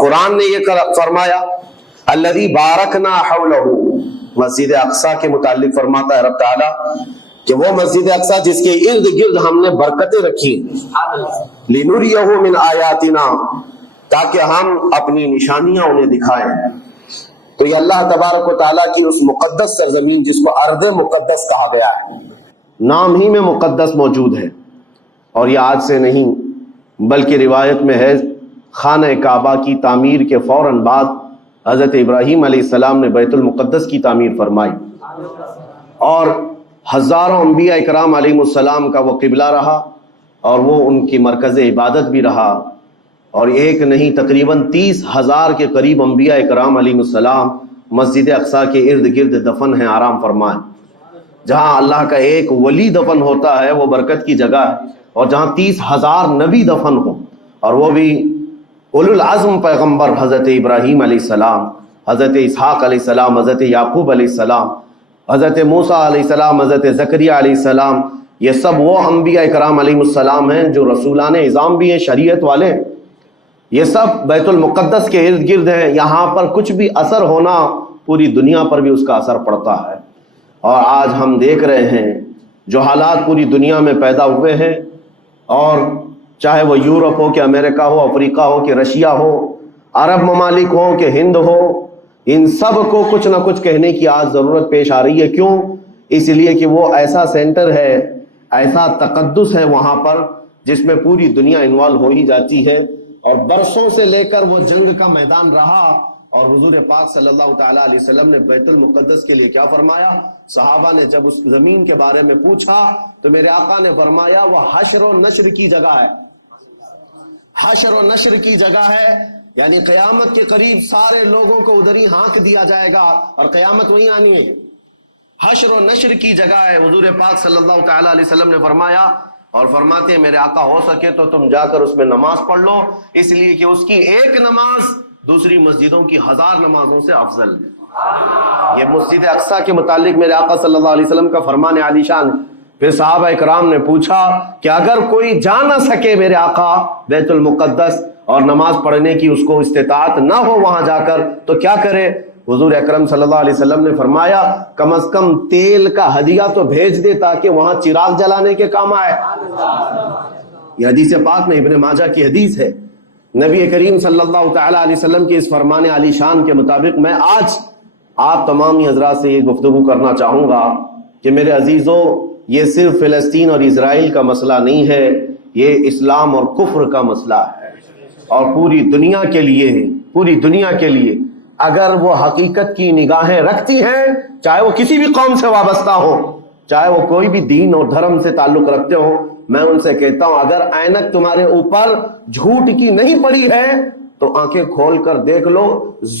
قرآن نے یہ فرمایا الذی بارکنا حولہ، مسجد اقصی کے متعلق فرماتا ہے رب تعالیٰ کہ وہ مسجد اقصی جس کے ارد گرد ہم نے برکتیں رکھی، لنریہ من آیاتنا، تاکہ ہم اپنی نشانیاں انہیں دکھائیں۔ تو یہ اللہ تبارک و تعالیٰ کی اس مقدس سرزمین جس کو ارض مقدس کہا گیا ہے، نام ہی میں مقدس موجود ہے، اور یہ آج سے نہیں بلکہ روایت میں ہے خانہ کعبہ کی تعمیر کے فوراً بعد حضرت ابراہیم علیہ السلام نے بیت المقدس کی تعمیر فرمائی، اور ہزاروں انبیاء اکرام علیہ السلام کا وہ قبلہ رہا اور وہ ان کی مرکز عبادت بھی رہا، اور ایک نہیں تقریباً 30,000 کے قریب انبیاء اکرام علیہ السلام مسجد اقصی کے ارد گرد دفن ہیں، آرام فرمائیں۔ جہاں اللہ کا ایک ولی دفن ہوتا ہے وہ برکت کی جگہ ہے، اور جہاں 30,000 نبی دفن ہوں، اور وہ بھی اولو العزم پیغمبر حضرت ابراہیم علیہ السلام، حضرت اسحاق علیہ السلام، حضرت یعقوب علیہ السلام، حضرت موسیٰ علیہ السلام، حضرت زکریا علیہ السلام، یہ سب وہ انبیاء اکرام علیہ السلام ہیں جو رسولان اعظام بھی ہیں، شریعت والے، یہ سب بیت المقدس کے ارد گرد ہیں۔ یہاں پر کچھ بھی اثر ہونا پوری دنیا پر بھی اس کا اثر پڑتا ہے، اور آج ہم دیکھ رہے ہیں جو حالات پوری دنیا میں پیدا ہوئے ہیں، اور چاہے وہ یورپ ہو کہ امریکہ ہو، افریقہ ہو کہ رشیا ہو، عرب ممالک ہو کہ ہند ہو، ان سب کو کچھ نہ کچھ کہنے کی آج ضرورت پیش آ رہی ہے۔ کیوں؟ اس لیے کہ وہ ایسا سینٹر ہے، ایسا تقدس ہے وہاں پر جس میں پوری دنیا انوالو ہو ہی جاتی ہے، اور برسوں سے لے کر وہ جنگ کا میدان رہا، اور حضور پاک صلی اللہ تعالیٰ علیہ وسلم نے بیت المقدس کے لیے کیا فرمایا؟ صحابہ نے جب اس زمین کے بارے میں پوچھا تو میرے آقا نے فرمایا وہ حشر و نشر کی جگہ ہے، حشر و نشر کی جگہ ہے، یعنی قیامت کے قریب سارے لوگوں کو ادھر ہی ہانک دیا جائے گا اور قیامت وہیں آنی ہے۔ حشر و نشر کی جگہ ہے، حضور پاک صلی اللہ تعالیٰ علیہ وسلم نے فرمایا، اور فرماتے ہیں میرے آقا ہو سکے تو تم جا کر اس میں نماز پڑھ لو، اس لیے کہ اس کی ایک نماز دوسری مسجدوں کی 1000 نمازوں سے افضل ہے۔ یہ مسجد اقصی کے متعلق میرے آقا صلی اللہ علیہ وسلم کا فرمان عالی شان۔ پھر صحابہ اکرام نے پوچھا کہ اگر کوئی جا نہ سکے میرے آقا بیت المقدس اور نماز پڑھنے کی اس کو استطاعت نہ ہو وہاں جا کر تو کیا کرے؟ حضور اکرم صلی اللہ علیہ وسلم نے فرمایا کم از کم تیل کا ہدیہ تو بھیج دے تاکہ وہاں چراغ جلانے کے کام آئے۔ یہ حدیث پاک میں ابن ماجہ کی حدیث ہے۔ نبی کریم صلی اللہ تعالیٰ علیہ وسلم کے اس فرمان علی شان کے مطابق میں آج آپ تمامی حضرات سے یہ گفتگو کرنا چاہوں گا کہ میرے عزیزوں، یہ صرف فلسطین اور اسرائیل کا مسئلہ نہیں ہے، یہ اسلام اور کفر کا مسئلہ ہے، اور پوری دنیا کے لیے ہے، پوری دنیا کے لیے۔ اگر وہ حقیقت کی نگاہیں رکھتی ہیں، چاہے وہ کسی بھی قوم سے وابستہ ہو، چاہے وہ کوئی بھی دین اور دھرم سے تعلق رکھتے ہو، میں ان سے کہتا ہوں اگر اینک تمہارے اوپر جھوٹ کی نہیں پڑی ہے تو آنکھیں کھول کر دیکھ لو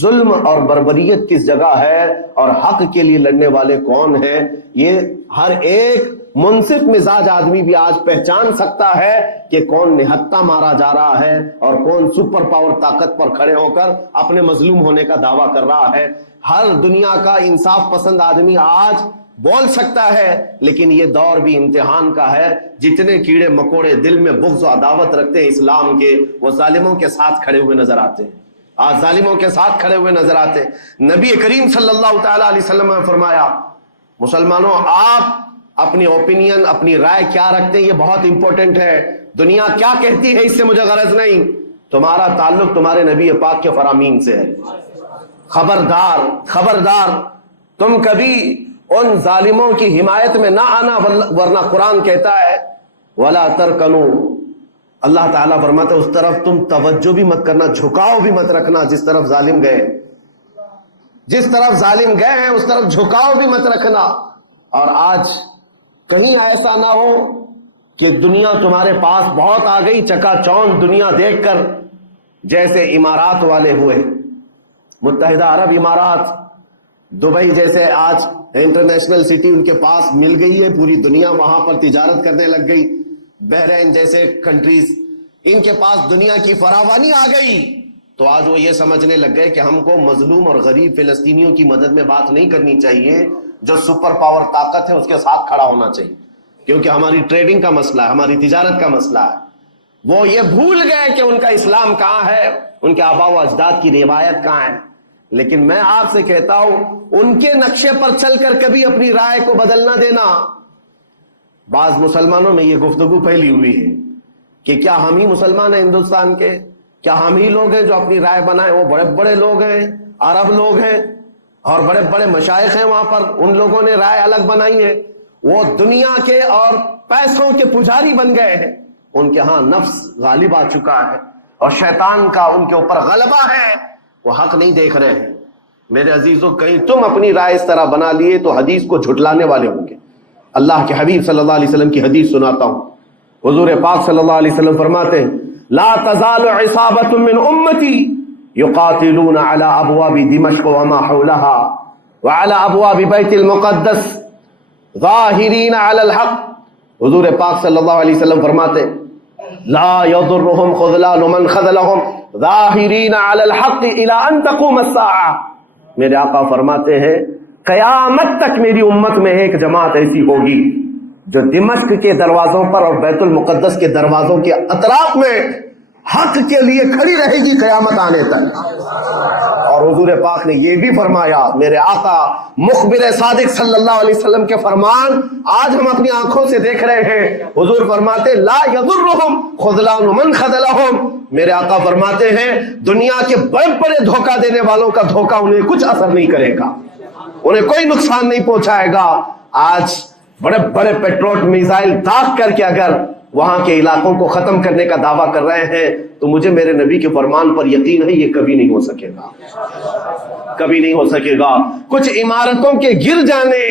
ظلم اور بربریت کس جگہ ہے اور حق کے لیے لڑنے والے کون ہیں۔ یہ ہر ایک منصف مزاج آدمی بھی آج پہچان سکتا ہے کہ کون نہتہ مارا جا رہا ہے اور کون سپر پاور طاقت پر کھڑے ہو کر اپنے مظلوم ہونے کا دعویٰ کر رہا ہے۔ ہر دنیا کا انصاف پسند آدمی آج بول سکتا ہے، لیکن یہ دور بھی امتحان کا ہے۔ جتنے کیڑے مکوڑے دل میں بغض و عداوت رکھتے ہیں اسلام کے، وہ ظالموں کے ساتھ کھڑے ہوئے نظر آتے ہیں، آج ظالموں کے ساتھ کھڑے ہوئے نظر آتے ہیں۔ نبی کریم صلی اللہ تعالیٰ علیہ وسلم نے فرمایا مسلمانوں آپ اپنی اوپینین، اپنی رائے کیا رکھتے ہیں یہ بہت امپورٹنٹ ہے، دنیا کیا کہتی ہے اس سے مجھے غرض نہیں، تمہارا تعلق تمہارے نبی پاک کے فرامین سے ہے۔ خبردار خبردار، تم کبھی ان ظالموں کی حمایت میں نہ آنا، ورنہ قرآن کہتا ہے وَلَا تَرْكَنُوا، اللہ تعالیٰ فرماتا ہے اس طرف تم توجہ بھی مت کرنا، جھکاؤ بھی مت رکھنا جس طرف ظالم گئے، جس طرف ظالم گئے ہیں اس طرف جھکاؤ بھی مت رکھنا۔ اور آج کہیں ایسا نہ ہو کہ دنیا تمہارے پاس بہت آ گئی، چکا چوند دنیا دیکھ کر، جیسے امارات والے ہوئے، متحدہ عرب امارات، دبئی جیسے آج انٹرنیشنل سٹی ان کے پاس مل گئی ہے، پوری دنیا وہاں پر تجارت کرنے لگ گئی، بحرین جیسے کنٹریز، ان کے پاس دنیا کی فراوانی آ گئی، تو آج وہ یہ سمجھنے لگ گئے کہ ہم کو مظلوم اور غریب فلسطینیوں کی مدد میں بات نہیں کرنی چاہیے، جو سپر پاور طاقت ہے اس کے ساتھ کھڑا ہونا چاہیے، کیونکہ ہماری ٹریڈنگ کا مسئلہ ہے، ہماری تجارت کا مسئلہ ہے۔ وہ یہ بھول گئے کہ ان کا اسلام کہاں ہے، ان کے آبا و اجداد کی روایت کہاں ہے۔ لیکن میں آپ سے کہتا ہوں ان کے نقشے پر چل کر کبھی اپنی رائے کو بدل نہ دینا۔ بعض مسلمانوں میں یہ گفتگو پھیلی ہوئی ہے کہ کیا ہم ہی مسلمان ہیں ہندوستان کے، کیا ہم ہی لوگ ہیں جو اپنی رائے بنائیں؟ وہ بڑے بڑے لوگ ہیں، عرب لوگ ہیں اور بڑے بڑے مشائخ ہیں وہاں پر، ان لوگوں نے رائے الگ بنائی ہے۔ وہ دنیا کے اور پیسوں کے پجاری بن گئے ہیں، ان کے ہاں نفس غالب آ چکا ہے اور شیطان کا ان کے اوپر غلبہ ہے، وہ حق نہیں دیکھ رہے ہیں۔ میرے عزیزوں، کہیں تم اپنی رائے اس طرح بنا لیے تو حدیث کو جھٹلانے والے ہوں گے۔ اللہ کے حبیب صلی اللہ علیہ وسلم کی حدیث سناتا ہوں۔ حضور پاک صلی اللہ علیہ وسلم فرماتے ہیں لا تزال عصابۃ من امتی یقاتلون علی ابواب دمشق وما حولها وعلى ابواب بیت المقدس ظاہرین علی الحق۔ حضور پاک صلی اللہ علیہ وسلم فرماتے لا یضرهم خذلان من خذلهم ظاہرین علی الحق الى ان تقوم الساعہ۔ میرے آقا فرماتے ہیں قیامت تک میری امت میں ایک جماعت ایسی ہوگی جو دمشق کے دروازوں پر اور بیت المقدس کے دروازوں کے اطراف میں حق کے لیے کھڑی رہے گی قیامت آنے تک۔ اور حضور پاک نے یہ بھی فرمایا، میرے آقا مخبر صادق صلی اللہ علیہ وسلم کے فرمان آج ہم اپنی آنکھوں سے دیکھ رہے ہیں۔ حضور فرماتے لا یضرهم خذلان من خذلهم۔ میرے آقا فرماتے ہیں دنیا کے بڑے بڑے دھوکہ دینے والوں کا دھوکہ انہیں کچھ اثر نہیں کرے گا، انہیں کوئی نقصان نہیں پہنچائے گا۔ آج بڑے بڑے پیٹروٹ میزائل داغ کر کے اگر وہاں کے علاقوں کو ختم کرنے کا دعویٰ کر رہے ہیں تو مجھے میرے نبی کے فرمان پر یقین ہے یہ کبھی نہیں ہو سکے گا، کبھی نہیں ہو سکے گا۔ کچھ عمارتوں کے گر جانے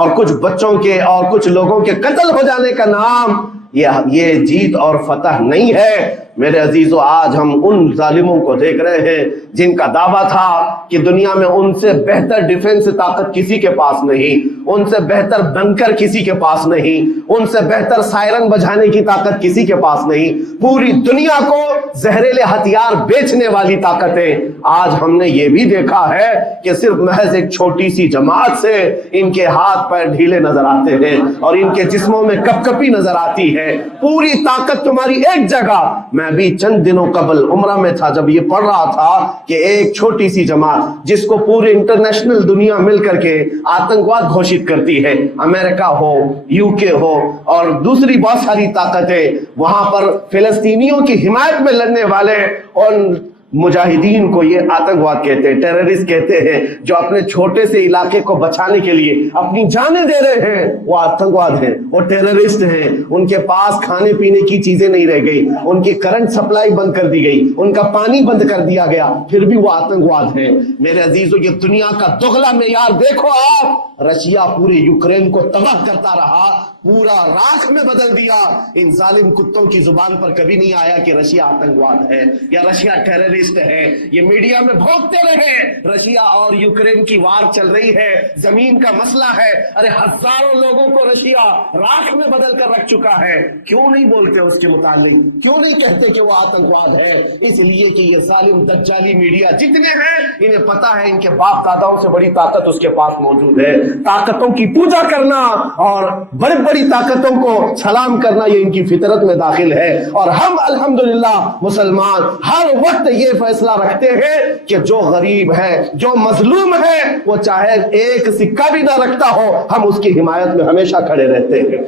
اور کچھ بچوں کے اور کچھ لوگوں کے قتل ہو جانے کا نام یہ جیت اور فتح نہیں ہے۔ میرے عزیزو، آج ہم ان ظالموں کو دیکھ رہے ہیں جن کا دعویٰ تھا کہ دنیا میں ان سے بہتر ڈیفنس طاقت کسی کے پاس نہیں، ان سے بہتر بنکر کسی کے پاس نہیں، ان سے بہتر سائرن بجانے کی طاقت کسی کے پاس نہیں، پوری دنیا کو زہریلے ہتھیار بیچنے والی طاقتیں۔ آج ہم نے یہ بھی دیکھا ہے کہ صرف محض ایک چھوٹی سی جماعت سے ان کے ہاتھ پیر ڈھیلے نظر آتے ہیں اور ان کے جسموں میں کپ کپی نظر آتی ہے۔ پوری طاقت تمہاری ایک جگہ۔ میں بھی چند دنوں قبل عمرہ میں تھا جب یہ پڑھ رہا تھا کہ ایک چھوٹی سی جماعت جس کو پورے انٹرنیشنل دنیا مل کر کے آتنکواد گھوشت کرتی ہے، امریکہ ہو، یو کے ہو اور دوسری بہت ساری طاقتیں، وہاں پر فلسطینیوں کی حمایت میں لڑنے والے ان مجاہدین کو یہ آتنکواد کہتے ہیں، ٹیررسٹ کہتے ہیں، جو اپنے چھوٹے سے علاقے کو بچانے کے لیے اپنی جانیں دے رہے ہیں، وہ آتنکواد ہیں، وہ ٹیررسٹ ہیں۔ ان کے پاس کھانے پینے کی چیزیں نہیں رہ گئی، ان کی کرنٹ سپلائی بند کر دی گئی، ان کا پانی بند کر دیا گیا، پھر بھی وہ آتنکواد ہیں۔ میرے عزیزو، یہ دنیا کا دگلا معیار دیکھو آپ۔ رشیا پورے یوکرین کو تباہ کرتا رہا، پورا راکھ میں بدل دیا۔ ان ظالم کتوں کی زبان پر کبھی نہیں آیا کہ رشیا آتنکواد ہے یا رشیا ٹیررسٹ ہے۔ یہ میڈیا میں بھونکتے رہے رشیا اور یوکرین کی وار چل رہی ہے، زمین کا مسئلہ ہے۔ ارے ہزاروں لوگوں کو رشیا راکھ میں بدل کر رکھ چکا ہے، کیوں نہیں بولتے اس کے متعلق؟ کیوں نہیں کہتے کہ وہ آتنکواد ہے؟ اس لیے کہ یہ ظالم دجالی میڈیا جتنے ہیں انہیں پتا ہے ان کے باپ داداؤں سے بڑی طاقت اس کے پاس موجود ہے۔ طاقتوں کی پوجا کرنا اور بڑی بڑی طاقتوں کو سلام کرنا یہ ان کی فطرت میں داخل ہے۔ اور ہم الحمدللہ مسلمان ہر وقت یہ فیصلہ رکھتے ہیں کہ جو غریب ہے، جو مظلوم ہے، وہ چاہے ایک سکہ بھی نہ رکھتا ہو، ہم اس کی حمایت میں ہمیشہ کھڑے رہتے ہیں۔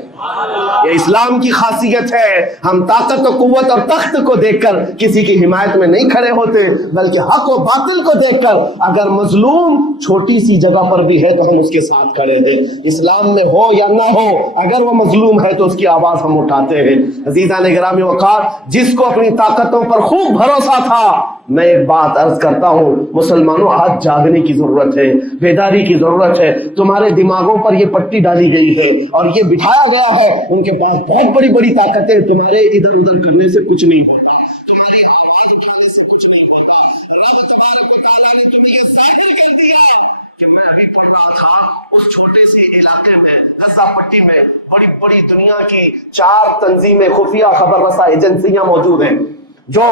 یہ اسلام کی خاصیت ہے۔ ہم طاقت و قوت اور تخت کو دیکھ کر کسی کی حمایت میں نہیں کھڑے ہوتے، بلکہ حق و باطل کو دیکھ کر اگر مظلوم چھوٹی سی جگہ پر بھی ہے تو ہم اس کے ساتھ کھڑے تھے۔ اسلام میں ہو یا نہ ہو، اگر وہ مظلوم ہے تو اس کی آواز ہم اٹھاتے ہیں۔ عزیزان گرامی وقار، جس کو اپنی طاقتوں پر خوب بھروسہ تھا، میں ایک بات عرض کرتا ہوں، مسلمانوں آج جاگنے کی ضرورت ہے، بیداری کی ضرورت ہے۔ تمہارے دماغوں پر یہ پٹی ڈالی گئی ہے اور یہ بٹھایا گیا ہے ان کے پاس بہت بڑی بڑی طاقتیں، تمہارے ادھر ادھر کرنے سے کچھ نہیں ہوتا، تمہاری آواز اٹھانے سے کچھ نہیں ہوتا۔ اللہ تبارک و تعالیٰ نے تمہیں یہ ظاہر کر دیا کہ میں ابھی پڑھ رہا تھا اس چھوٹے سے علاقے میں، غزہ پٹی میں، بڑی بڑی دنیا کی 4 تنظیمیں، خفیہ خبر رساں ایجنسیاں موجود ہیں جو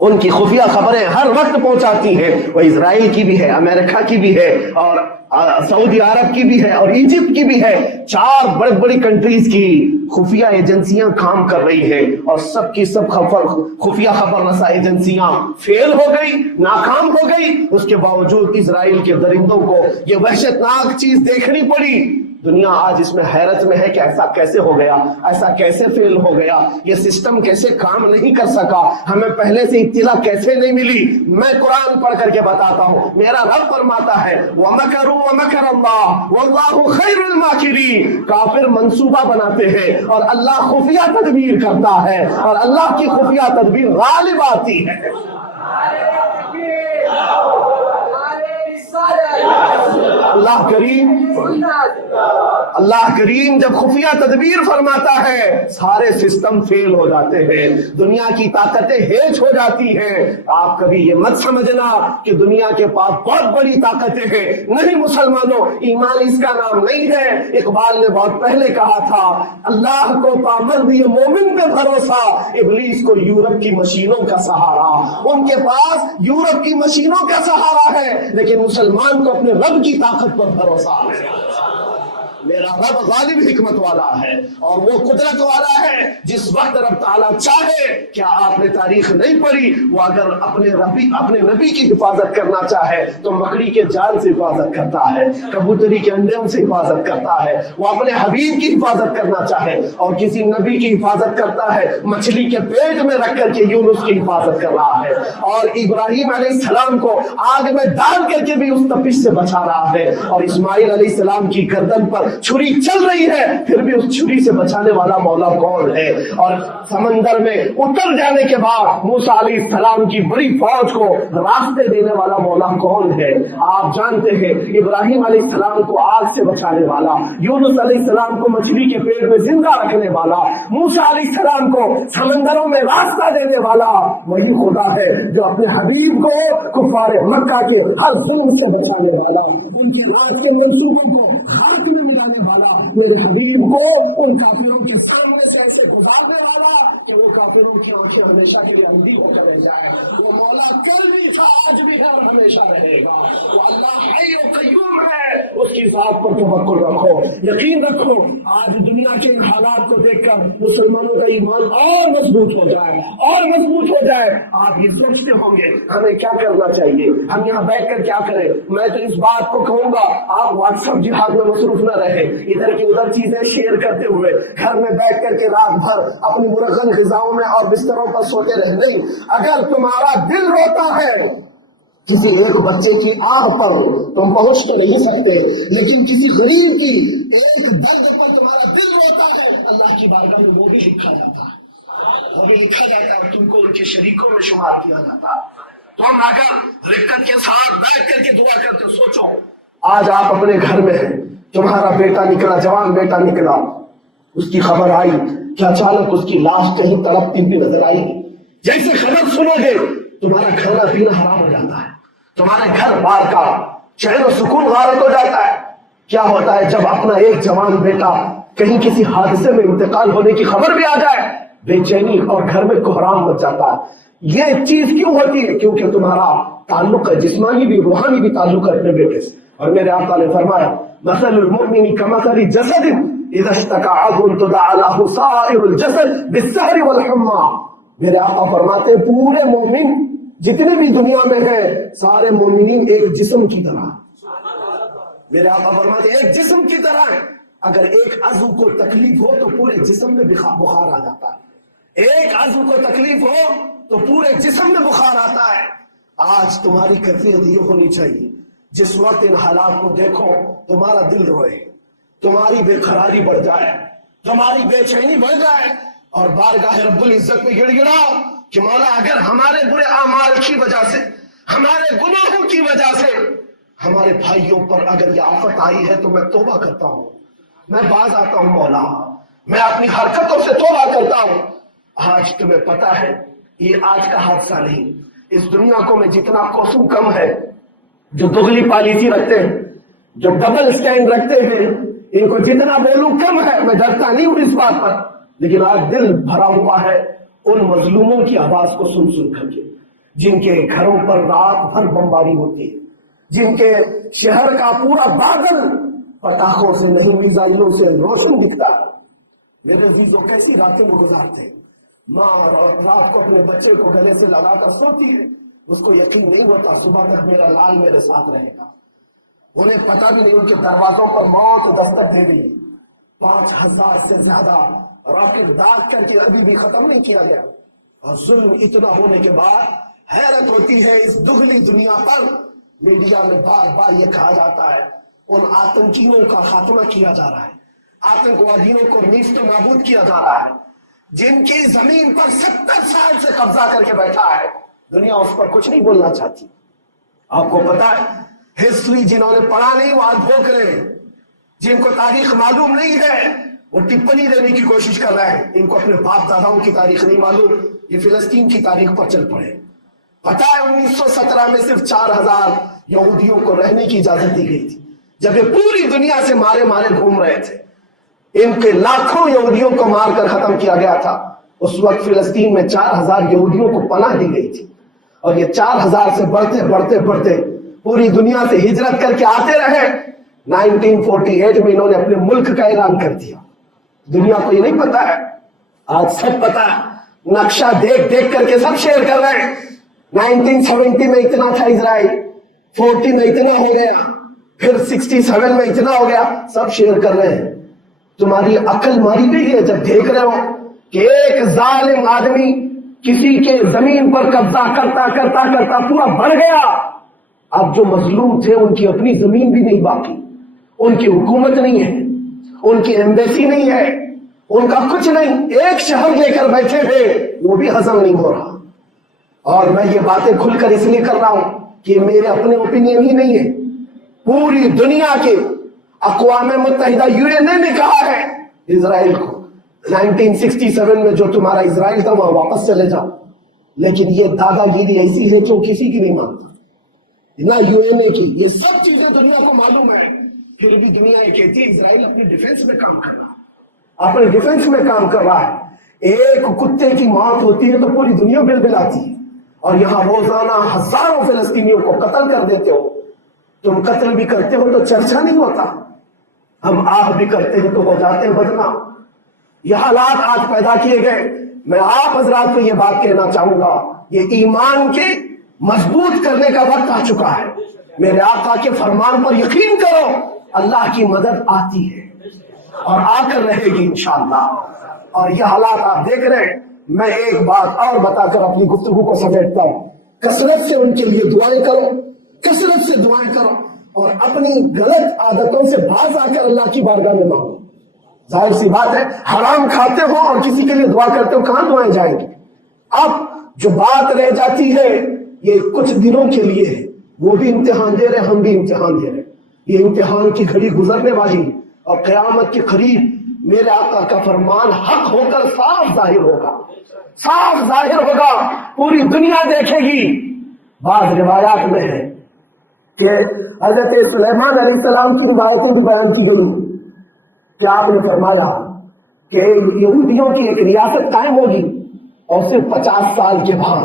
ان کی خفیہ خبریں ہر وقت پہنچاتی ہیں، وہ اسرائیل کی بھی ہے، امریکہ کی بھی ہے، اور سعودی عرب کی بھی ہے، اور ایجپٹ کی بھی ہے۔ 4 بڑی بڑی کنٹریز کی خفیہ ایجنسیاں کام کر رہی ہیں، اور سب کی سب خفیہ خبر رساں ایجنسیاں فیل ہو گئی، ناکام ہو گئی۔ اس کے باوجود اسرائیل کے درندوں کو یہ وحشتناک چیز دیکھنی پڑی۔ دنیا آج اس میں حیرت میں ہے کہ ایسا کیسے ہو گیا، ایسا کیسے فیل ہو گیا، یہ سسٹم کیسے کام نہیں کر سکا، ہمیں پہلے سے اطلاع کیسے نہیں ملی۔ میں قرآن پڑھ کر کے بتاتا ہوں، میرا رب فرماتا ہے وَمَكَرُوا وَمَكَرَ اللَّهُ وَاللَّهُ خَيْرُ الْمَاكِرِينَ۔ کافر منصوبہ بناتے ہیں اور اللہ خفیہ تدبیر کرتا ہے، اور اللہ کی خفیہ تدبیر غالب آتی ہے۔ اللہ کریم جب خفیہ تدبیر فرماتا ہے سارے سسٹم فیل ہو جاتے ہیں، دنیا کی طاقتیں ہیچ ہو جاتی ہیں۔ آپ کبھی یہ مت سمجھنا کہ دنیا کے پاس بہت بڑی طاقتیں ہیں، نہیں مسلمانوں، ایمان اس کا نام نہیں ہے۔ اقبال نے بہت پہلے کہا تھا اللہ کو پامرد یہ مومن پہ بھروسہ، ابلیس کو یورپ کی مشینوں کا سہارا۔ ان کے پاس یورپ کی مشینوں کا سہارا ہے، لیکن مسلمان کو اپنے رب کی طاقت پر بھروسہ ہے۔ میرا رب غالب حکمت والا ہے اور وہ قدرت والا ہے۔ جس وقت رب تعالیٰ چاہے، کیا آپ نے تاریخ نہیں پڑھی، وہ اگر اپنے نبی کی حفاظت کرنا چاہے تو مکڑی کے جال سے حفاظت کرتا ہے، کبوتری کے انڈوں سے حفاظت کرتا ہے۔ وہ اپنے حبیب کی حفاظت کرنا چاہے اور کسی نبی کی حفاظت کرتا ہے، مچھلی کے پیٹ میں رکھ کر کے یونس کی حفاظت کر رہا ہے، اور ابراہیم علیہ السلام کو آگ میں ڈال کر کے بھی اس تپش سے بچا رہا ہے، اور اسماعیل علیہ السلام کی گردن پر چھری چل رہی ہے، پھر بھی اس چھری سے بچانے والا مولا کون ہے؟ اور سمندر میں اتر جانے کے بعد موسیٰ علیہ السلام کی بڑی فوج کو راستے دینے والا مولا کون ہے؟ آپ جانتے ہیں ابراہیم علیہ السلام کو آگ سے بچانے والا، یونس علیہ السلام کو مچھلی کے پیٹ میں زندہ رکھنے والا، موسیٰ علیہ السلام کو سمندروں میں راستہ دینے والا وہی خدا ہے جو اپنے حبیب کو کفار مکہ کے ہر ظلم سے بچانے والا، ان کے راز کے منصوبوں کو خاک میں ملانے والا، میرے حبیب کو ان کافروں کے سامنے سے ایسے گزارنے والا کہ وہ کافروں کی آنکھیں ہمیشہ کے لیے اندھی ہو کر رہ جائے۔ وہ مولا کل بھی تھا، آج بھی ہے اور ہمیشہ رہے گا۔ وہ اللہ حی و قیوم ہے، اس کی ذات پر توکل رکھو، یقین رکھو۔ آج دنیا کے حالات کو دیکھ کر مسلمانوں کا ایمان اور مضبوط ہو جائے، اور مضبوط ہو جائے۔ آپ یہ سوچتے ہوں گے ہمیں کیا کرنا چاہیے، ہم یہاں بیٹھ کر کیا کریں؟ میں تو اس بات کو کہوں گا آپ واٹس ایپ جہاد میں مصروف نہ رہے، ادھر کی ادھر چیزیں شیئر کرتے ہوئے گھر میں بیٹھ کر کے رات بھر اپنی مرغن غذاؤں میں اور بستروں پر سوتے رہے نہیں۔ اگر تمہارا دل روتا ہے کسی ایک بچے کی آہ پر تم پہنچ تو نہیں سکتے، لیکن کسی غریب کی ایک درد پر تمہارا دل روتا ہے، اللہ کی بارگاہ میں وہ بھی لکھا جاتا ہے، وہ بھی لکھا جاتا ہے، تم کو ان کے شریکوں میں شمار کیا جاتا ہے۔ تم اگر رقت کے ساتھ بیٹھ کر کے دعا کرتے، سوچو آج آپ اپنے گھر میں ہیں، تمہارا بیٹا نکلا، جوان بیٹا نکلا، اس کی خبر آئی کہ اچانک اس کی لاش کہیں تڑپتی بھی نظر آئی، جیسے خبر سنو گے تمہارا کھانا پینا حرام ہو جاتا ہے، تمہارے گھر بار کا چین و سکون غارت ہو جاتا ہے۔ کیا ہوتا ہے جب اپنا ایک جوان بیٹا کہیں کسی حادثے میں انتقال ہونے کی خبر بھی آ جائے، بے چینی اور گھر میں کوہرام مچ جاتا ہے۔ یہ چیز کیوں ہوتی ہے؟ کیونکہ تمہارا تعلق ہے، جسمانی بھی روحانی بھی تعلق ہے اپنے بیٹے سے۔ اور میرے آقا نے فرمایا مثل المؤمن کمثل جسد اذا اشتكى عضو تداعى له سائر الجسد بالسهر والحمى۔ میرے آقا فرماتے ہیں پورے مومن جتنے بھی دنیا میں ہیں سارے مومنین ایک جسم کی طرح، میرے آقا فرماتے ہیں ایک جسم کی طرح ہے، اگر ایک عضو کو تکلیف ہو تو پورے جسم میں بخار آ جاتا ہے، ایک عضو کو تکلیف ہو تو پورے جسم میں بخار آتا ہے۔ آج تمہاری کیفیت یہ ہونی چاہیے جس وقت ان حالات کو دیکھو تمہارا دل روئے، تمہاری بے قراری بڑھ جائے، تمہاری بے چینی بڑھ جائے، اور بارگاہ رب العزت میں گڑ گڑاؤ کہ مولا اگر ہمارے برے اعمال کی وجہ سے، ہمارے گناہوں کی وجہ سے ہمارے بھائیوں پر اگر یہ آفت آئی ہے تو میں توبہ کرتا ہوں، میں باز آتا ہوں مولا، میں اپنی حرکتوں سے توبہ کرتا ہوں۔ آج تمہیں پتا ہے یہ آج کا حادثہ نہیں، اس دنیا کو میں جتنا کوسوں کم ہے جو دگلی پالیسی رکھتے ہیں، جو ڈبل سٹینڈ رکھتے ہیں، ان کو جتنا بولوں کم ہے، میں ڈرتا نہیں ہوں اس بات پر، لیکن آج دل بھرا ہوا ہے ان مظلوموں کی آواز کو سن سن کر کے، جن کے گھروں پر رات بھر بمباری ہوتی ہے، جن کے شہر کا پورا بادل پٹاخوں سے نہیں میزائلوں سے روشن دکھتا ہے۔ میرے عزیزوں، کیسی راتیں وہ گزارتے ہیں۔ ماں رات کو اپنے بچے کو گلے سے لگا کر سوتی ہے، اس کو یقین نہیں ہوتا صبح تک میرا لال میرے ساتھ رہے گا۔ انہیں پتہ بھی نہیں، ان کے دروازوں پر موت دستک دے گئی۔ 5000 سے زیادہ راکٹ داغ کر کے ابھی بھی ختم نہیں کیا گیا، اور ظلم اتنا ہونے کے بعد حیرت ہوتی ہے اس دگلی دنیا پر۔ میڈیا میں بار بار یہ کہا جاتا ہے ان آتنکیوں کا خاتمہ کیا جا رہا ہے، آتنکوادیوں کو نیست و نابود کیا جا رہا ہے، جن کی زمین پر 70 سال سے قبضہ کر کے بیٹھا ہے۔ دنیا اس پر کچھ نہیں بولنا چاہتی۔ آپ کو پتا ہے ہسٹری جنہوں نے پڑھا نہیں وہ آج بھوک رہے ہیں، جن کو تاریخ معلوم نہیں ہے وہ ٹپنی دینے کی کوشش کر رہے ہیں۔ ان کو اپنے باپ داداؤں کی تاریخ نہیں معلوم، یہ فلسطین کی تاریخ پر چل پڑے۔ پتا ہے 1917 میں صرف 4000 یہودیوں کو رہنے کی اجازت دی گئی تھی، جب یہ پوری دنیا سے مارے مارے گھوم رہے تھے۔ ان کے لاکھوں یہودیوں کو مار کر ختم کیا گیا تھا۔ اس وقت فلسطین میں 4000 یہودیوں کو پناہ دی گئی تھی، اور یہ 4000 سے بڑھتے بڑھتے بڑھتے پوری دنیا سے ہجرت کر کے آتے رہے۔ 1948 میں انہوں نے اپنے ملک کا اعلان کر دیا۔ دنیا کو یہ نہیں پتا ہے، آج سب پتا ہے، نقشہ دیکھ دیکھ کر کے سب شیئر کر رہے ہیں۔ 1970 میں اتنا تھا اسرائیل، 40 میں اتنا ہو گیا، پھر 67 میں اتنا ہو گیا، سب شیئر کر رہے ہیں۔ تمہاری عقل ماری گئی ہے جب دیکھ رہے ہو کہ ایک ظالم آدمی کسی کے زمین پر قبضہ کرتا کرتا کرتا پورا بھر گیا۔ اب جو مظلوم تھے ان کی اپنی زمین بھی نہیں باقی، ان کی حکومت نہیں ہے، ان کی ایمبیسی نہیں ہے، ان کا کچھ نہیں، ایک شہر لے کر بیٹھے تھے، وہ بھی ہضم نہیں ہو رہا۔ اور میں یہ باتیں کھل کر اس لیے کر رہا ہوں کہ میرے اپنے اوپینین ہی نہیں ہے، پوری دنیا کے اقوام متحدہ UN نے کہا ہے اسرائیل کو 1967 میں جو تمہارا اسرائیل تھا وہاں واپس چلے جاؤ، لیکن یہ دادا گیری ایسی ہے کہ وہ کسی کی نہیں مانتا، نہ UN کی۔ یہ سب چیزیں دنیا کو معلوم ہے، پھر بھی دنیا یہ کہتی ہے اسرائیل اپنی ڈیفنس میں کام کر رہا ہے، اپنے ڈیفنس میں کام کر رہا ہے۔ ایک کتے کی موت ہوتی ہے تو پوری دنیا بلبلاتی ہے، اور یہاں روزانہ ہزاروں فلسطینیوں کو قتل کر دیتے ہو۔ تم قتل بھی کرتے ہو تو چرچا نہیں ہوتا، ہم آہ بھی کرتے ہیں تو ہو جاتے ہیں بدنام۔ یہ حالات آج پیدا کیے گئے۔ میں آپ حضرات کو یہ بات کہنا چاہوں گا، یہ ایمان کے مضبوط کرنے کا وقت آ چکا ہے۔ میرے آقا کے فرمان پر یقین کرو، اللہ کی مدد آتی ہے اور آ کر رہے گی انشاءاللہ۔ اور یہ حالات آپ دیکھ رہے ہیں۔ میں ایک بات اور بتا کر اپنی گفتگو کو سمیٹتا ہوں، کثرت سے ان کے لیے دعائیں کرو، کثرت سے دعائیں کرو، اور اپنی غلط عادتوں سے باز آ کر اللہ کی بارگاہ میں مانگو۔ ظاہر سی بات ہے، حرام کھاتے ہو اور کسی کے لیے دعا کرتے ہو، کہاں دعائیں جائیں گی؟ اب جو بات رہ جاتی ہے یہ کچھ دنوں کے لیے ہے، وہ بھی امتحان دے رہے، ہم بھی امتحان دے رہے۔ یہ امتحان کی گھڑی گزرنے والی، اور قیامت کے قریب میرے آقا کا فرمان حق ہو کر صاف ظاہر ہوگا، صاف ظاہر ہوگا، پوری دنیا دیکھے گی۔ بعض روایات میں ہے کہ حضرت سلیمان علیہ السلام کی روایتیں بھی بیان کی گئی کہ آپ نے فرمایا کہ یہودیوں کی ایک ریاست قائم ہوگی، اور صرف 50 سال کے بعد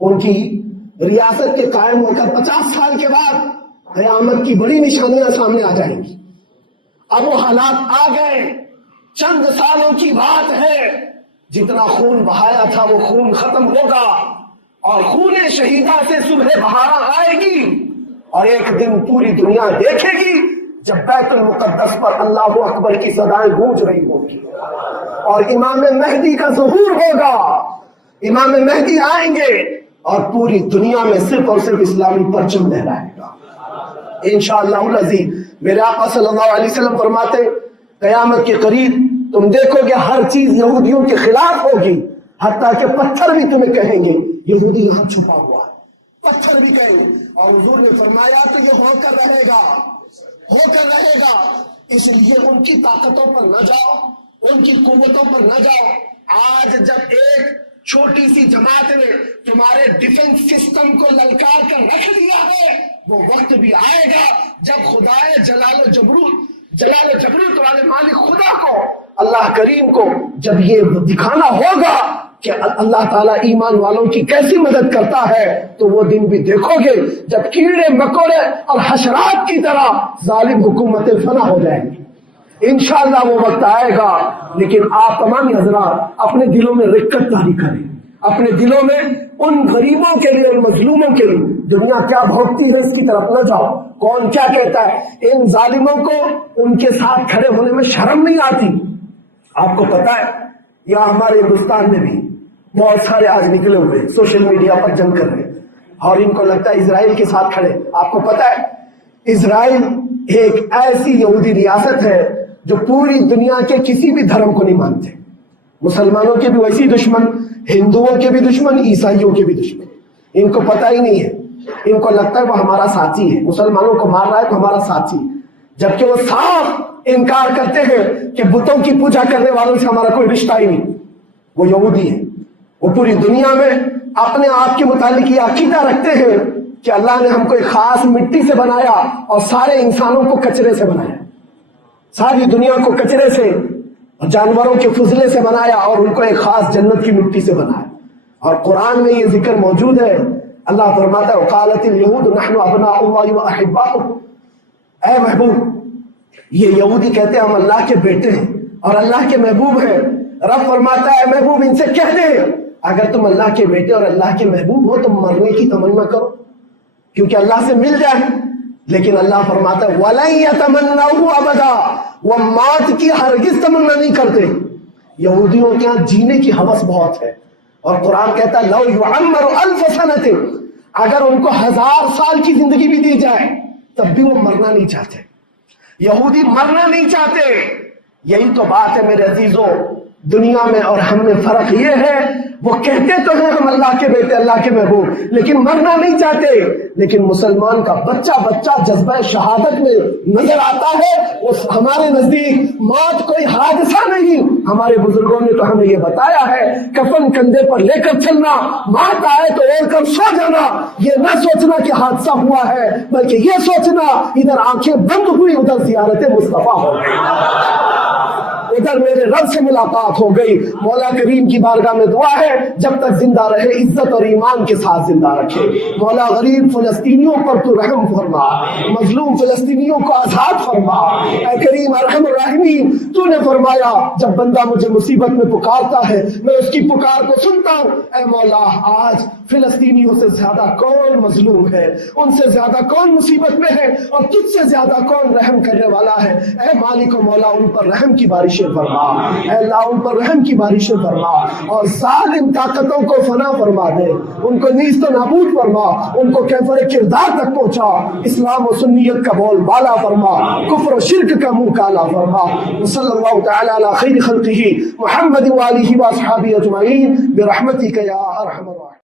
ان کی ریاست کے قائم ہو کر 50 سال کے بعد قیامت کی بڑی نشانیاں سامنے آ جائیں گی۔ اب وہ حالات آ گئے، چند سالوں کی بات ہے، جتنا خون بہایا تھا وہ خون ختم ہوگا، اور خون شہیدہ سے صبح بہار آئے گی، اور ایک دن پوری دنیا دیکھے گی جب بیت المقدس پر اللہ اکبر کی صدائیں گونج رہی ہوں گی، اور امام مہدی کا ظہور ہوگا۔ امام مہدی آئیں گے اور پوری دنیا میں صرف اور صرف اسلامی پرچم لہرائے گا انشاءاللہ العزیز۔ میرے آقا صلی اللہ علیہ وسلم فرماتے قیامت کے قریب تم دیکھو گے ہر چیز یہودیوں کے خلاف ہوگی، حتیٰ کہ پتھر بھی تمہیں کہیں گے یہودی یہاں چھپا ہوا ہے، پتھر بھی کہیں گے۔ اور حضور نے فرمایا تو یہ ہو کر رہے گا، ہو کر رہے گا۔ اس لیے ان کی طاقتوں پر نہ جاؤ، ان کی قوتوں پر نہ جاؤ۔ آج جب ایک چھوٹی سی جماعت نے تمہارے ڈیفنس سسٹم کو للکار کر رکھ دیا ہے، وہ وقت بھی آئے گا جب خدائے جلال و جبروت والے مالک خدا کو، اللہ کریم کو جب یہ دکھانا ہوگا کہ اللہ تعالیٰ ایمان والوں کی کیسی مدد کرتا ہے، تو وہ دن بھی دیکھو گے جب کیڑے مکوڑے اور حشرات کی طرح ظالم حکومتیں فنا ہو جائیں گی۔ انشاءاللہ وہ وقت آئے گا، لیکن آپ تمام حضرات اپنے دلوں میں رقت طاری کریں، اپنے دلوں میں ان غریبوں کے لیے، ان مظلوموں کے لیے دنیا کیا بھوگتی ہے اس کی طرف نہ جاؤ، کون کیا کہتا ہے۔ ان ظالموں کو ان کے ساتھ کھڑے ہونے میں شرم نہیں آتی۔ آپ کو پتا ہے یہاں ہمارے ہندوستان میں بھی بہت سارے آج نکلے ہوئے سوشل میڈیا پر جنگ کر رہے ہیں، اور ان کو لگتا ہے اسرائیل کے ساتھ کھڑے۔ آپ کو پتا ہے اسرائیل ایک ایسی یہودی ریاست ہے جو پوری دنیا کے کسی بھی دھرم کو نہیں مانتے، مسلمانوں کے بھی ویسی دشمن، ہندوؤں کے بھی دشمن، عیسائیوں کے بھی دشمن۔ ان کو پتہ ہی نہیں ہے، ان کو لگتا ہے وہ ہمارا ساتھی ہے، مسلمانوں کو مار رہا ہے تو ہمارا ساتھی، جبکہ وہ صاف انکار کرتے ہیں کہ بتوں کی پوجا کرنے والوں سے ہمارا کوئی رشتہ ہی نہیں۔ وہ یہودی ہے، وہ پوری دنیا میں اپنے آپ کے متعلق یہ عقیدہ رکھتے ہیں کہ اللہ نے ہم کو ایک خاص مٹی سے بنایا اور سارے انسانوں کو کچرے سے بنایا، ساری دنیا کو کچرے سے جانوروں کے فضلے سے بنایا اور ان کو ایک خاص جنت کی مٹی سے بنایا۔ اور قرآن میں یہ ذکر موجود ہے، اللہ فرماتا ہے وقالت اليہود نحن ابناء اللہ واحباؤہ، اے محبوب یہ یہودی کہتے ہیں ہم اللہ کے بیٹے ہیں اور اللہ کے محبوب ہیں۔ رب فرماتا ہے محبوب ان سے کہہ دے اگر تم اللہ کے بیٹے اور اللہ کے محبوب ہو تو مرنے کی تمنا کرو کیونکہ اللہ سے مل جائے، لیکن اللہ فرماتا ہے وَلَن يَتَمَنَّوْهُ أَبَدًا، وہ موت کی ہرگز تمنا نہیں کرتے۔ یہودیوں کے ہاں جینے کی ہوس بہت ہے، اور قرآن کہتا ہے لَوْ يُعَمَّرُ أَلْفَ سَنَةٍ، اگر ان کو 1000 سال کی زندگی بھی دی جائے تب بھی وہ مرنا نہیں چاہتے، یہودی مرنا نہیں چاہتے۔ یہی تو بات ہے میرے عزیزوں، دنیا میں اور ہم میں فرق یہ ہے وہ کہتے تو ہیں ہم اللہ کے بیٹے اللہ کے محبوب لیکن مرنا نہیں چاہتے، لیکن مسلمان کا بچہ بچہ جذبہ شہادت میں نظر آتا ہے۔ اس ہمارے نزدیک موت کوئی حادثہ نہیں، ہمارے بزرگوں نے تو ہمیں یہ بتایا ہے کفن کندھے پر لے کر چلنا، موت آئے تو اوڑھ کر سو جانا، یہ نہ سوچنا کہ حادثہ ہوا ہے بلکہ یہ سوچنا ادھر آنکھیں بند ہوئی ادھر زیارت مصطفیٰ ہو گئی، ادھر میرے رب سے ملاقات ہو گئی۔ مولا کریم کی بارگاہ میں دعا ہے جب تک زندہ رہے عزت اور ایمان کے ساتھ زندہ رکھے۔ مولا غریب فلسطینیوں پر تو رحم فرما، مظلوم فلسطینیوں کو آزاد فرما۔ اے کریم ارحم الراحمین، تو نے فرمایا جب بندہ مجھے مصیبت میں پکارتا ہے میں اس کی پکار کو سنتا ہوں۔ اے مولا آج فلسطینیوں سے زیادہ کون مظلوم ہے، ان سے زیادہ کون مصیبت میں ہے، اور تجھ سے زیادہ کون رحم کرنے والا ہے۔ اے مالک و مولا ان پر رحم کی بارشیں فرما، اے اللہ ان پر رحم کی بارشیں فرما، اور ظالم طاقتوں کو فنا فرما دے، ان کو نیست و نابود فرما، ان کو کیفر کردار تک پہنچا، اسلام و سنیت کا بول بالا فرما، کفر و شرک کا منہ کالا فرما۔ صلی اللہ تعالی علی خیر خلقہ محمد وآلہ واصحابہ اجمعین برحمتک یا ارحم الراحمین۔